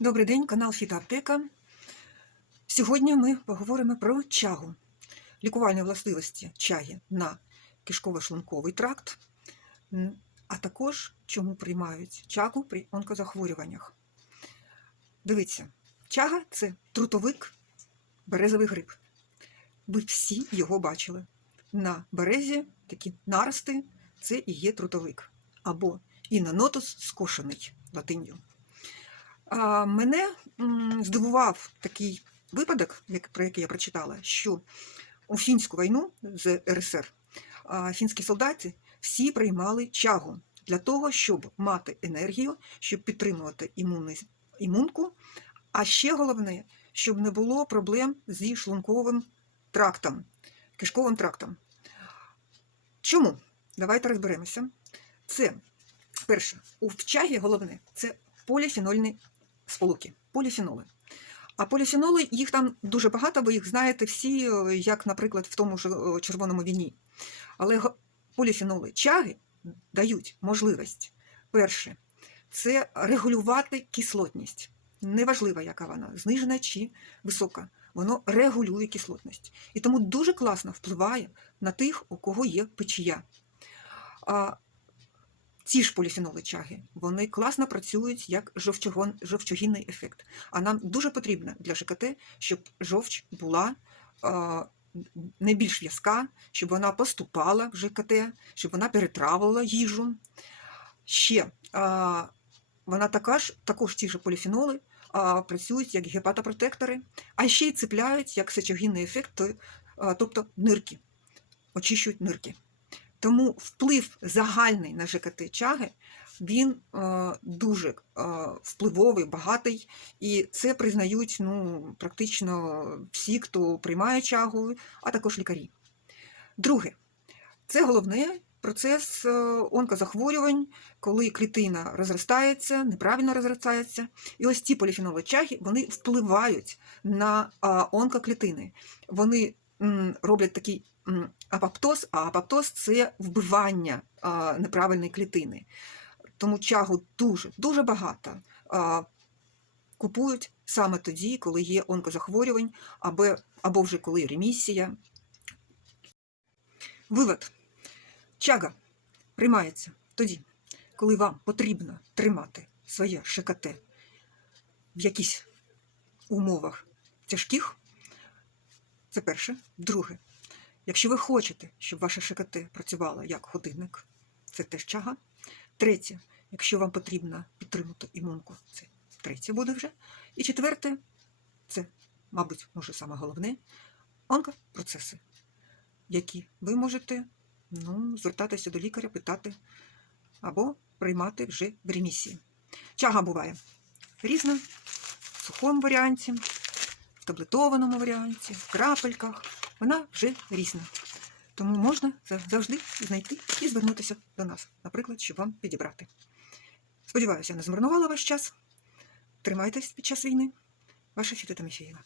Добрий день, канал Фітоаптека. Сьогодні ми поговоримо про чагу, лікувальні властивості чаги на кишково-шлунковий тракт, а також чому приймають чагу при онкозахворюваннях. Дивіться, чага це трутовик, березовий гриб. Ви всі його бачили. На березі такі нарости це і є трутовик, або інонотус скошений латинью. Мене здивував такий випадок, про який я прочитала, що у фінську війну з РСР фінські солдати всі приймали чагу для того, щоб мати енергію, щоб підтримувати імунний, імунку, а ще головне, щоб не було проблем зі шлунковим трактом, кишковим трактом. Чому? Давайте розберемося. Це перше, у чагі головне це поліфенольні сполуки, поліфеноли. А поліфеноли, їх там дуже багато, ви їх знаєте всі, е, як, наприклад, в тому ж е, червоному віні. Але поліфеноли чаги дають можливість, перше, це регулювати кислотність. Неважливо, яка вона, знижена чи висока. Воно регулює кислотність. І тому дуже класно впливає на тих, у кого є печія. Ці ж поліфеноли чаги, вони класно працюють як жовчогон, жовчогінний ефект. А нам дуже потрібно для ЖКТ, щоб жовч була а, не більш в'язка, щоб вона поступала в ЖКТ, щоб вона перетравила їжу. Ще а, вона також, також ті ж поліфеноли працюють як гепатопротектори, а ще й цепляють як сечогінний ефект, тобто нирки, очищують нирки. Тому вплив загальний на ЖКТ чаги він е, дуже е, впливовий, багатий, і це признають ну, практично всі, хто приймає чагу, а також лікарі. Друге, це головне процес е, онкозахворювань, коли клітина розростається, неправильно розростається. І ось ці поліфеноли чаги вони впливають на онкоклітини. Вони роблять такий апоптоз, а апоптоз це вбивання неправильної клітини. Тому чагу дуже, дуже багато купують саме тоді, коли є онкозахворювань, або, або вже коли ремісія. Вивод. Чага приймається тоді, коли вам потрібно тримати своє ШКТ в якихось умовах тяжких. Це перше. Друге, якщо ви хочете, щоб ваше ШКТ працювало як годинник, це теж чага. Третє, якщо вам потрібно підтримати імунку, це третє буде вже. І четверте, це, мабуть, може саме головне, онкопроцеси, які ви можете ну, звертатися до лікаря, питати або приймати вже в ремісії. Чага буває різна, в сухому варіанті, таблетованому варіанті, в крапельках. Вона вже різна. Тому можна завжди знайти і звернутися до нас, наприклад, щоб вам підібрати. Сподіваюся, я не змарнувала ваш час. Тримайтесь під час війни. Ваша Фіта Тимофєєва.